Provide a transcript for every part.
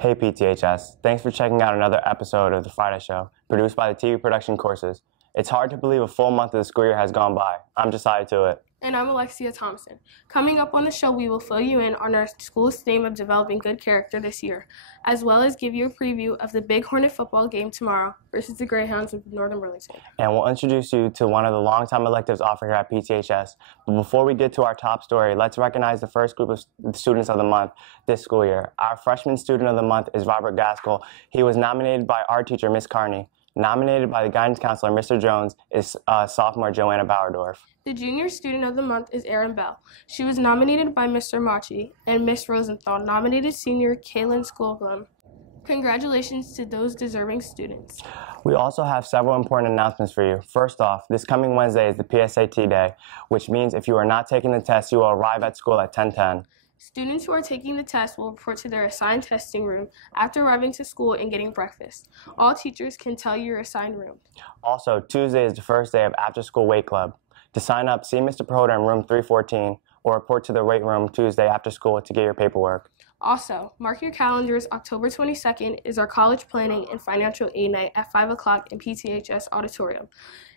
Hey PTHS, thanks for checking out another episode of The Friday Show, produced by the TV production courses. It's hard to believe a full month of the school year has gone by. I'm Josiah Tuitt. And I'm Alexia Thompson. Coming up on the show, we will fill you in on our school's theme of developing good character this year, as well as give you a preview of the Big Hornet football game tomorrow versus the Greyhounds of Northern Burlington. And we'll introduce you to one of the longtime electives offered here at PTHS. But before we get to our top story, let's recognize the first group of students of the month this school year. Our freshman student of the month is Robert Gaskell. He was nominated by our teacher, Miss Carney. Nominated by the guidance counselor, Mr. Jones, is sophomore Joanna Bauerdorf. The junior student of the month is Erin Bell. She was nominated by Mr. Machi, and Miss Rosenthal nominated senior Kaylin Schoolblum. Congratulations to those deserving students. We also have several important announcements for you. First off, this coming Wednesday is the PSAT day, which means if you are not taking the test, you will arrive at school at 10:10. Students who are taking the test will report to their assigned testing room after arriving to school and getting breakfast. All teachers can tell your assigned room. Also, Tuesday is the first day of after-school weight club. To sign up, see Mr. Proda in room 314 or report to the weight room Tuesday after school to get your paperwork. Also, mark your calendars. October 22nd is our college planning and financial aid night at 5 o'clock in PTHS auditorium.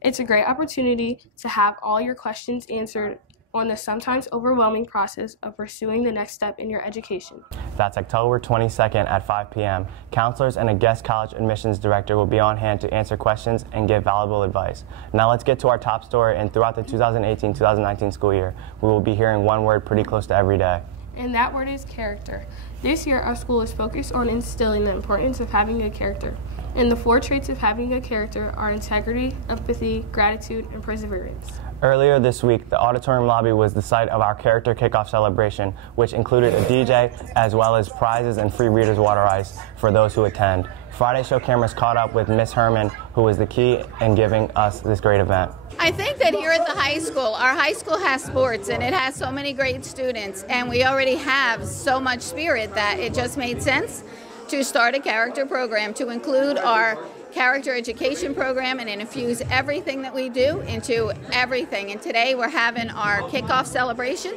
It's a great opportunity to have all your questions answered on the sometimes overwhelming process of pursuing the next step in your education. That's October 22nd at 5 p.m. Counselors and a guest college admissions director will be on hand to answer questions and give valuable advice. Now let's get to our top story, and throughout the 2018-2019 school year, we will be hearing one word pretty close to every day. And that word is character. This year, our school is focused on instilling the importance of having good character. And the 4 traits of having good character are integrity, empathy, gratitude, and perseverance. Earlier this week, the auditorium lobby was the site of our character kickoff celebration, which included a DJ as well as prizes and free Reader's Water Ice for those who attend. Friday Show cameras caught up with Miss Herman, who was the key in giving us this great event. I think that here at the high school, our high school has sports and it has so many great students, and we already have so much spirit that it just made sense to start a character program to include our character education program and infuse everything that we do into everything. And today we're having our kickoff celebration,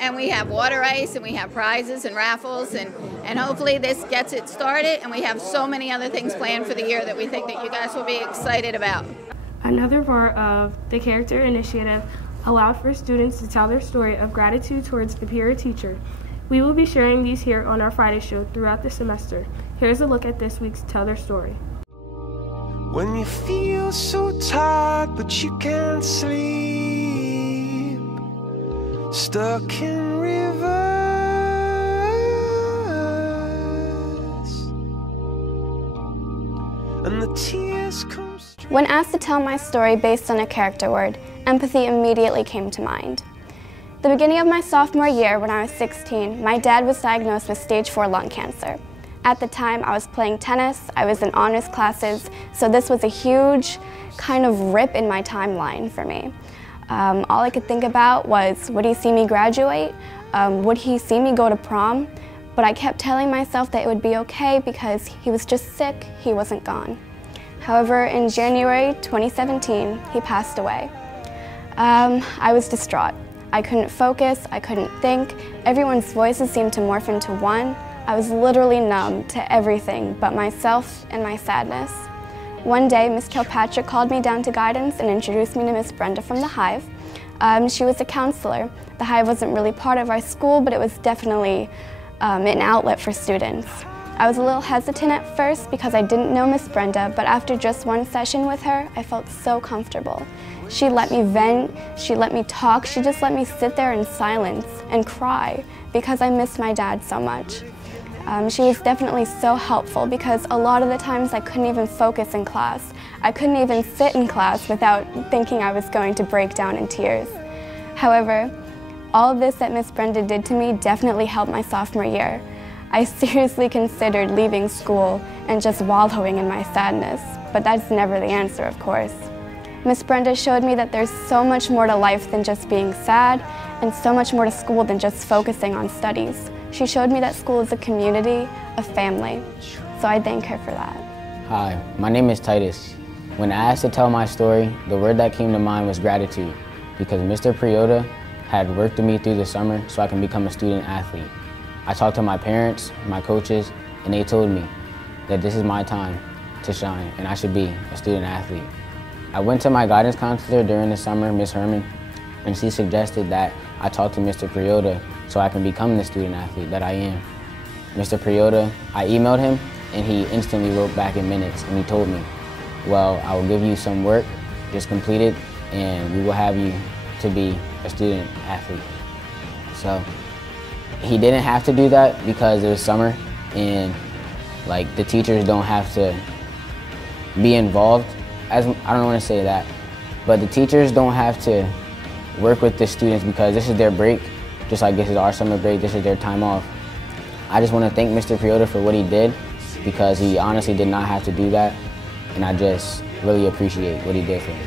and we have water ice and we have prizes and raffles, and hopefully this gets it started, and we have so many other things planned for the year that we think that you guys will be excited about. Another part of the character initiative allowed for students to tell their story of gratitude towards the peer teacher. We will be sharing these here on our Friday show throughout the semester. Here's a look at this week's Tell Their Story. When you feel so tired but you can't sleep, stuck in reverse, and the tears come. When asked to tell my story based on a character word, empathy immediately came to mind. The beginning of my sophomore year, when I was 16, my dad was diagnosed with stage 4 lung cancer. At the time, I was playing tennis, I was in honors classes, so this was a huge kind of rip in my timeline for me. All I could think about was, would he see me graduate? Would he see me go to prom? But I kept telling myself that it would be okay because he was just sick, he wasn't gone. However, in January 2017, he passed away. I was distraught. I couldn't focus, I couldn't think. Everyone's voices seemed to morph into one. I was literally numb to everything but myself and my sadness. One day, Miss Kilpatrick called me down to guidance and introduced me to Miss Brenda from the Hive. She was a counselor. The Hive wasn't really part of our school, but it was definitely an outlet for students. I was a little hesitant at first because I didn't know Miss Brenda, but after just one session with her, I felt so comfortable. She let me vent, she let me talk, she just let me sit there in silence and cry because I missed my dad so much. She was definitely so helpful because a lot of the times I couldn't even focus in class. I couldn't even sit in class without thinking I was going to break down in tears. However, all of this that Miss Brenda did to me definitely helped my sophomore year. I seriously considered leaving school and just wallowing in my sadness, but that's never the answer, of course. Miss Brenda showed me that there's so much more to life than just being sad, and so much more to school than just focusing on studies. She showed me that school is a community, a family, so I thank her for that. Hi, my name is Titus. When asked to tell my story, the word that came to mind was gratitude, because Mr. Priota had worked with me through the summer so I can become a student athlete. I talked to my parents, my coaches, and they told me that this is my time to shine and I should be a student athlete. I went to my guidance counselor during the summer, Ms. Herman, and she suggested that I talk to Mr. Priota so I can become the student athlete that I am. Mr. Priota, I emailed him and he instantly wrote back in minutes and he told me, well, I will give you some work, just complete it, and we will have you to be a student athlete. So he didn't have to do that because it was summer and like the teachers don't have to be involved. I don't want to say that, but the teachers don't have to work with the students because this is their break, just like this is our summer break, this is their time off. I just want to thank Mr. Priota for what he did because he honestly did not have to do that, and I just really appreciate what he did for me.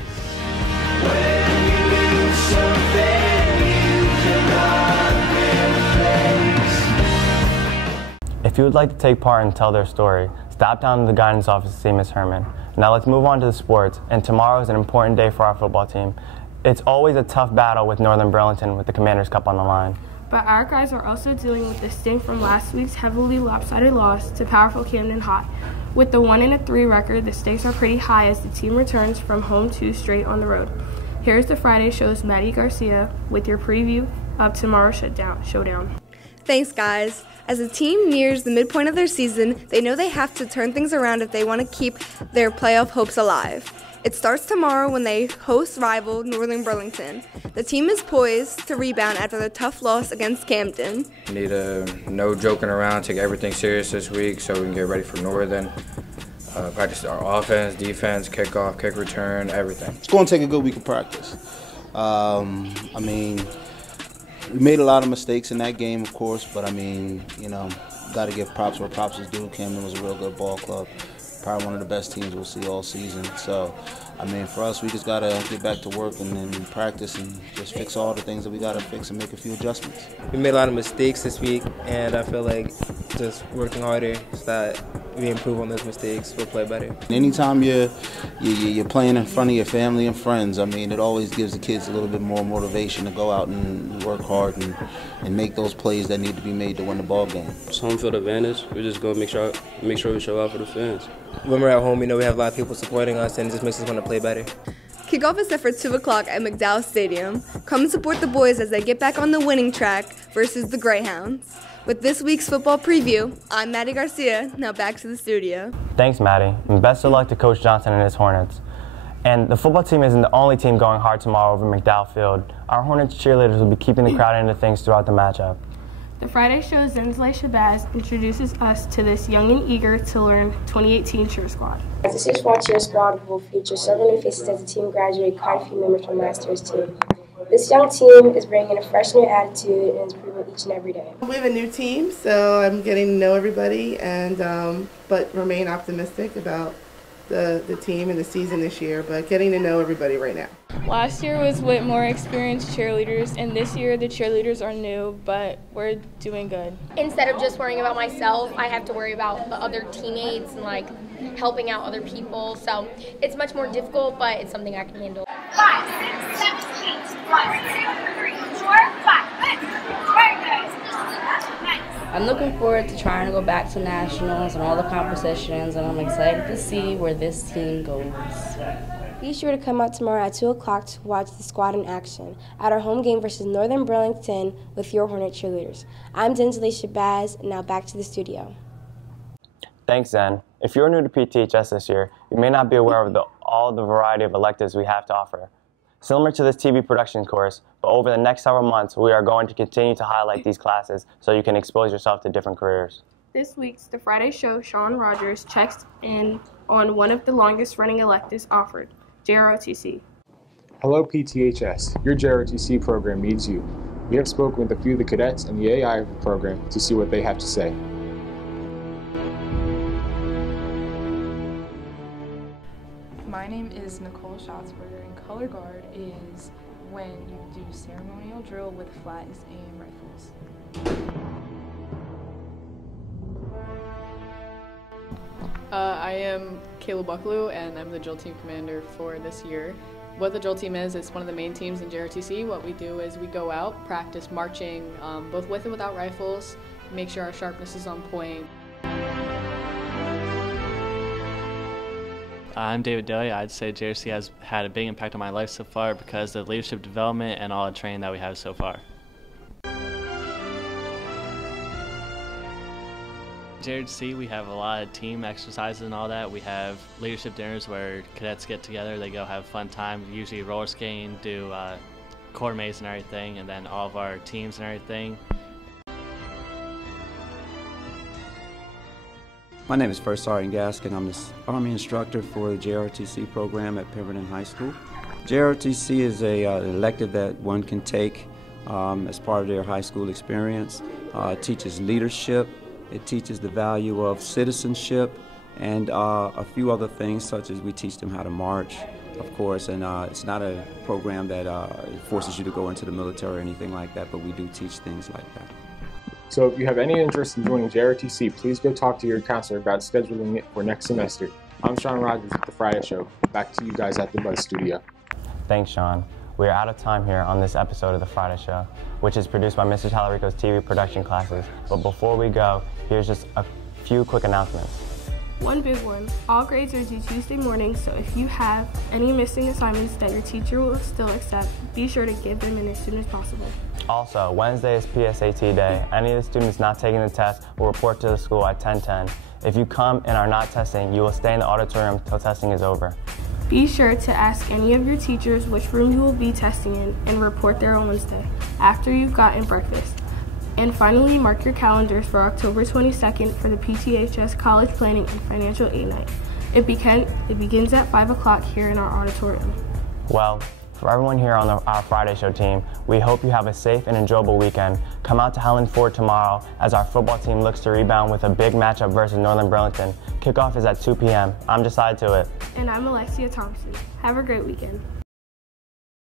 If you would like to take part and tell their story, stop down to the guidance office to see Ms. Herman. Now let's move on to the sports, and tomorrow is an important day for our football team. It's always a tough battle with Northern Burlington with the Commander's Cup on the line. But our guys are also dealing with the sting from last week's heavily lopsided loss to powerful Camden High. With the 1-3 record, the stakes are pretty high as the team returns from home 2 straight on the road. Here's the Friday Show's Maddie Garcia with your preview of tomorrow's showdown. Thanks, guys. As the team nears the midpoint of their season, they know they have to turn things around if they want to keep their playoff hopes alive. It starts tomorrow when they host rival Northern Burlington. The team is poised to rebound after the tough loss against Camden. We need no joking around, take everything serious this week so we can get ready for Northern. Practice our offense, defense, kickoff, kick return, everything. It's going to take a good week of practice. We made a lot of mistakes in that game, of course, but got to give props where props is due. Camden was a real good ball club. Probably one of the best teams we'll see all season. So, for us, we just got to get back to work and practice and just fix all the things that we got to fix and make a few adjustments. We made a lot of mistakes this week, and I feel like just working harder so that we improve on those mistakes, we'll play better. Anytime you're playing in front of your family and friends, it always gives the kids a little bit more motivation to go out and work hard and make those plays that need to be made to win the ball game. It's home field advantage. We're just going to make sure we show out for the fans. When we're at home, we know we have a lot of people supporting us, and it just makes us want to play better. Kickoff is set for 2 o'clock at McDowell Stadium. Come and support the boys as they get back on the winning track versus the Greyhounds. With this week's football preview, I'm Maddie Garcia. Now back to the studio. Thanks, Maddie, and best of luck to Coach Johnson and his Hornets. And the football team isn't the only team going hard tomorrow over McDowell Field. Our Hornets cheerleaders will be keeping the crowd into things throughout the matchup. The Friday Show's Zenzley Shabazz introduces us to this young and eager to learn 2018 cheer squad. The 6-4 cheer squad will feature several new faces as the team graduate quite a few members from last year's team. This young team is bringing a fresh new attitude and is improving each and every day. We have a new team, so I'm getting to know everybody, and but remain optimistic about the team and the season this year, but getting to know everybody right now. Last year was with more experienced cheerleaders, and this year the cheerleaders are new, but we're doing good. Instead of just worrying about myself, I have to worry about the other teammates and helping out other people. So it's much more difficult, but it's something I can handle. 5, 6, 7, 8, 1, 2, 3, 4, 5. Very good. Nice. I'm looking forward to trying to go back to nationals and all the competitions, and I'm excited to see where this team goes. Be sure to come out tomorrow at 2 o'clock to watch the squad in action at our home game versus Northern Burlington with your Hornet cheerleaders. I'm Zenzley Shabazz, and now back to the studio. Thanks, Zen. If you're new to PTHS this year, you may not be aware of all the variety of electives we have to offer. Similar to this TV production course, but over the next several months, we are going to continue to highlight these classes so you can expose yourself to different careers. This week's The Friday Show, Sean Rogers checks in on one of the longest-running electives offered, JROTC. Hello, PTHS. Your JROTC program needs you. We have spoken with a few of the cadets and the AI program to see what they have to say. My name is Nicole Schatzberger, and color guard is when you do ceremonial drill with flags and rifles. I am Kayla Bucklew, and I'm the drill team commander for this year. What the drill team is, it's one of the main teams in JROTC. What we do is we go out, practice marching both with and without rifles, make sure our sharpness is on point. I'm David Dowie. I'd say JRC has had a big impact on my life so far because of the leadership development and all the training that we have so far. JRC, we have a lot of team exercises and all that. We have leadership dinners where cadets get together, they go have a fun time, usually roller skating, do quarter maze and everything, and then all of our teams and everything. My name is First Sergeant Gaskin. I'm the Army instructor for the JRTC program at Pemberton High School. JRTC is an elective that one can take as part of their high school experience. It teaches leadership, it teaches the value of citizenship, and a few other things, such as we teach them how to march, of course, and it's not a program that forces you to go into the military or anything like that, but we do teach things like that. So if you have any interest in joining JRTC, please go talk to your counselor about scheduling it for next semester. I'm Sean Rogers with The Friday Show. Back to you guys at the Buzz Studio. Thanks, Sean. We are out of time here on this episode of The Friday Show, which is produced by Mr. Talarico's TV production classes. But before we go, here's just a few quick announcements. One big one, all grades are due Tuesday morning, so if you have any missing assignments that your teacher will still accept, be sure to give them in as soon as possible. Also, Wednesday is PSAT day. Any of the students not taking the test will report to the school at 10:10. If you come and are not testing, you will stay in the auditorium till testing is over. Be sure to ask any of your teachers which room you will be testing in and report there on Wednesday, after you've gotten breakfast. And finally, mark your calendars for October 22nd for the PTHS College Planning and Financial Aid Night. It begins at 5 o'clock here in our auditorium. Well, for everyone here on our Friday Show team, we hope you have a safe and enjoyable weekend. Come out to Helen Ford tomorrow as our football team looks to rebound with a big matchup versus Northern Burlington. Kickoff is at 2 p.m. I'm Josiah to it. And I'm Alexia Thompson. Have a great weekend.